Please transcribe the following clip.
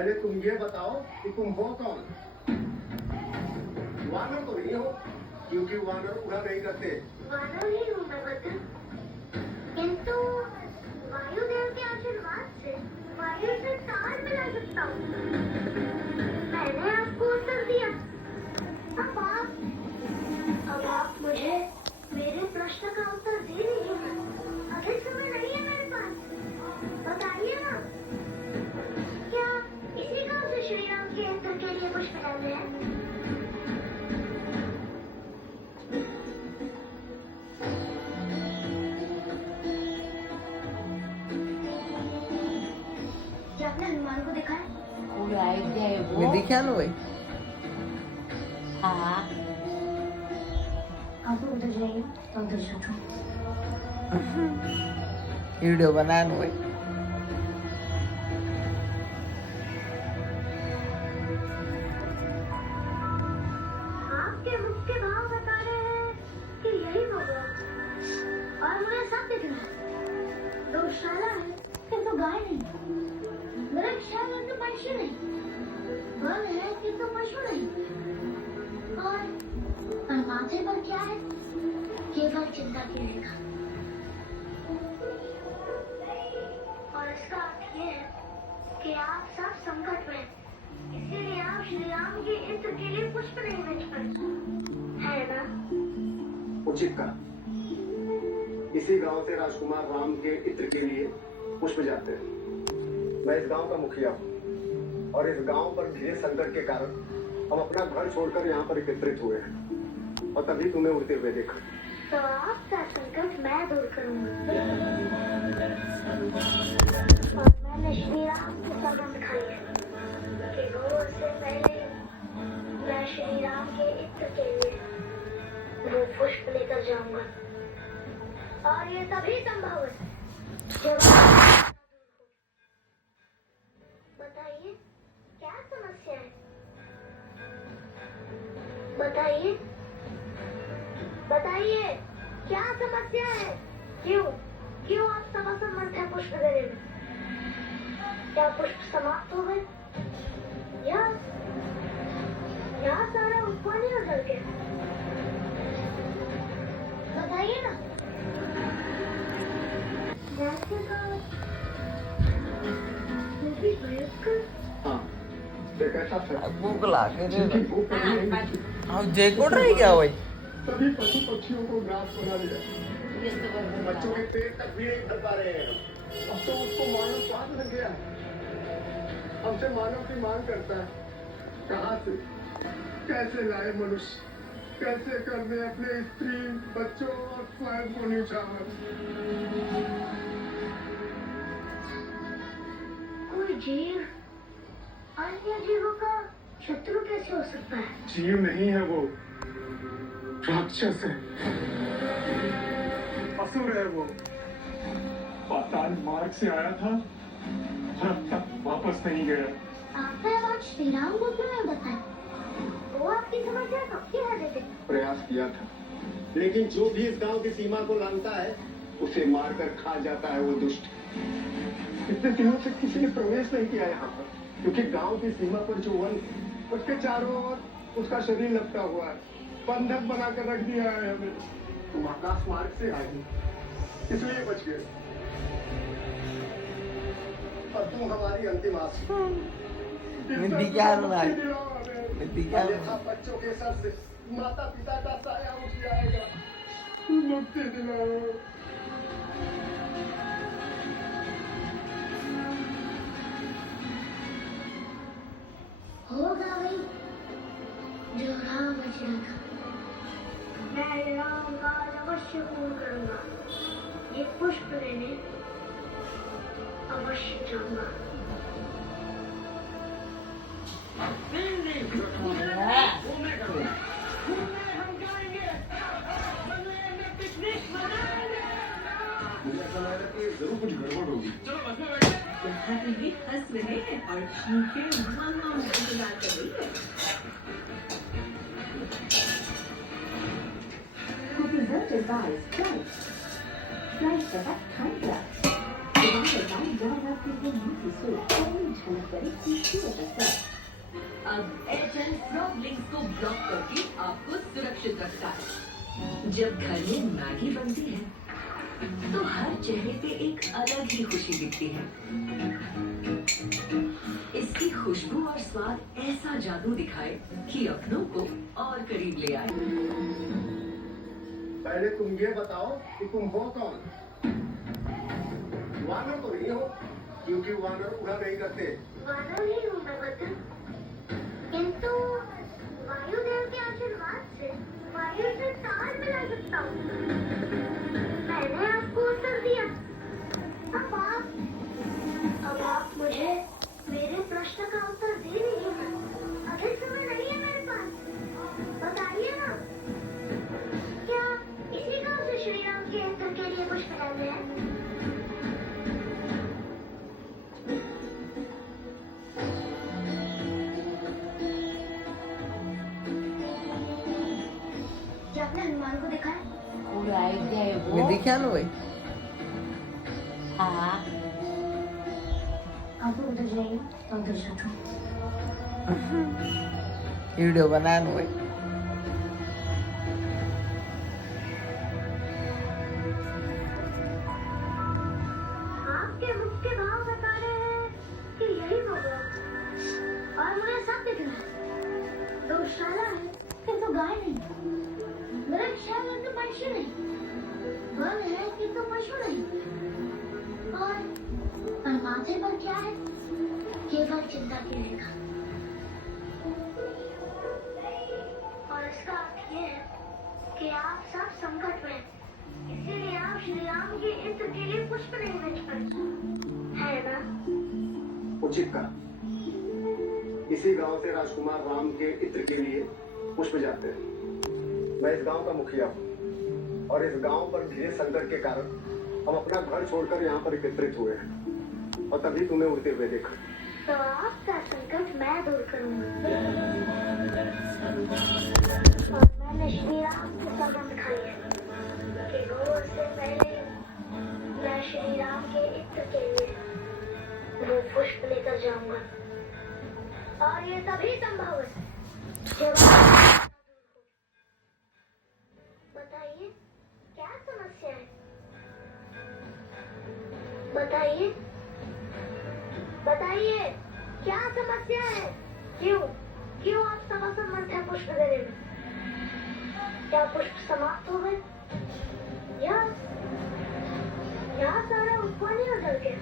पहले तुम ये बताओ कि तुम हो कौन? वानर तो नहीं हो, क्योंकि वानर उड़ा नहीं करते। वानर ही हूँ मैं बता, किंतु वायुदेव के आशीर्वाद से वायु से ताल मिला सकता हूँ। मैंने आपको उत्तर दिया। अब आप मुझे मेरे प्रश्न का उत्तर दे दीजिए। अभी समय नहीं है मेरे पास, बताइए ना, क्या इसी गांव से श्री राम के यंत्र के लिए पुष्प डाले हैं? क्या आपने हनुमान को देखा है? कोई आइडिया है वो? मैं दिखा लो भाई। हाँ आप उधर जाइए, तो उधर सोचो। वीडियो बना लो भाई। आपके मुख के भाव बता रहे हैं कि यही होगा, और मुझे सब दिख रहा है। गौशाला है किंतु गाय नहीं, वृक्षशाला है तो पशु नहीं, वन है किंतु पशु नहीं, और माथे पर क्या है? केवल चिंता की रेखा। और इसका अर्थ ये है कि आप सब संकट में, इसीलिए आप श्री राम के इत्र के लिए पुष्प नहीं बेच पाते, है ना? उचित कहा। इसी गांव से राजकुमार राम के इत्र के लिए पुष्प जाते हैं। मैं इस गांव का मुखिया हूँ, और इस गांव पर ढेर संकट के कारण हम अपना घर छोड़कर यहाँ पर एकत्रित हुए हैं, और तभी तुम्हें उड़ते हुए देखा। तो आपका संकट मैं दूर करूंगा। और मैंने श्री राम की सौगंध खाई है कि घोर से पहले मैं श्री राम के इत्र के लिए वो पुष्प लेकर जाऊंगा, और ये तभी संभव है जब बताइए क्या समस्या है? बताइए बताइए क्या समस्या है? क्यों आप समझ है पुष्प देने में? क्या पुष्प समाप्त हो गए, या सारा उत्पानी हो जल गया? बताइए ना। हाँ, देख ऐसा था। भूख लागे रे जिनकी भूख नहीं है, अब जयकोट रह गया भाई। सभी पशु पक्षियों को ग्रास बना दिया। बच्चों के पेट तक भी नहीं भर पा रहे हैं। अब तो उसको मानव स्वाद लग गया है, हमसे मानव की मांग करता है। कहाँ से, कैसे लाए मनुष्य, कैसे कर दे अपने स्त्री, बच्चों और स्वयं को न्यौछावर। कोई जीव अन्य जीवों का शत्रु कैसे हो सकता है? जीव नहीं है वो, राक्षस है, असुर है वो। पाताल मार्ग से आया था और अब तक वापस नहीं गया। आपने आज श्री राम को क्यों नहीं बताया? वो आपकी समस्या कब की हल देते? प्रयास किया था, लेकिन जो भी इस गांव की सीमा को लांघता है उसे मारकर खा जाता है वो दुष्ट। इतने दिनों से किसी ने प्रवेश नहीं किया यहाँ पर, क्योंकि गांव की सीमा पर जो वन, उसके चारों ओर उसका शरीर लपटा हुआ है, बंधक बनाकर रख दिया है हमें। तुम आकाश मार्ग से आए, इसलिए बच गए। और तुम हमारी अंतिम आस। बच्चों के सर से माता पिता का साया उठ जाएगा। मुक्ति दिलाओ। होगा भाई जो राम बचना था। मैं राम का अवश्य पूर्ण करूंगा। ये पुष्प लेने अवश्य जाऊंगा। जरूर कुछ गड़बड़ होगी। चलो बस में बैठे। यहाँ पे ये हंस रहे हैं और चीखें मामा इंतजार कर रही है। Who presented by Sprite. Sprite the best time club. Divided by Java प्रकृति से कोई झलक करे खूबसूरत असर। अब एयरटेल फ्रॉग लिंक्स को ब्लॉक करके आपको सुरक्षित रखता है। जब घर में मैगी बनती है तो हर चेहरे पे एक अलग ही खुशी दिखती है। इसकी खुशबू और स्वाद ऐसा जादू दिखाए कि अपनों को और करीब ले आए। पहले तुम ये बताओ कि तुम हो कौन? वानर तो नहीं हो, क्योंकि वानर उड़ा नहीं करते। वानर ही हूँ मैं बदन, किंतु वायुदेव के आशीर्वाद से वायु से तार मिला सकता हूँ। मैंने आपको उत्तर दिया। अब आप मुझे मेरे प्रश्न का उत्तर दे दीजिए। अधिक समय नहीं है मेरे पास, बताइए ना, क्या इसी गांव से श्री राम के यंत्र के लिए कुछ कहते हैं? क्या आपने हनुमान को देखा है? कोई आइडिया है મેં वो દેખ્યા ને ભાઈ हाँ आप उधर जाइए, मैं उधर जाता हूँ। વિડીયો બનાવવાનો હોય आपके मुख के भाव बता रहे हैं कि यही होगा, और मुझे सब दिख रहा है। गौशाला है किंतु गाय नहीं, वृक्ष है किंतु पशु नहीं, वन है किंतु पशु नहीं, और माथे पर क्या है? केवल चिंता की रेखा। और इसका अर्थ ये है कि आप सब संकट में हैं। इसीलिए आप श्री राम के इत्र के लिए पुष्प नहीं बेच पाते, है ना? उचित कहा। इसी गांव से राजकुमार राम के इत्र के लिए पुष्प जाते हैं। मैं इस गांव का मुखिया हूँ और इस गांव पर घिरे संकट के कारण हम अपना घर छोड़कर यहाँ पर एकत्रित हुए हैं, और तभी तुम्हें उड़ते हुए देखा। तो आपका संकट मैं दूर करूंगा। और मैंने श्री राम से सौगंध खाई है कि रोज से पहले मैं श्री राम के इत्र के लिए वो पुष्प लेकर जाऊंगा, और ये तभी संभव है जब आप बताइए क्या समस्या है? बताइए, बताइए क्या समस्या है? क्यों आप सब असमर्थ हैं पुष्प देने में? क्या पुष्प समाप्त हो गए या सारा उपवानी हो चल गया?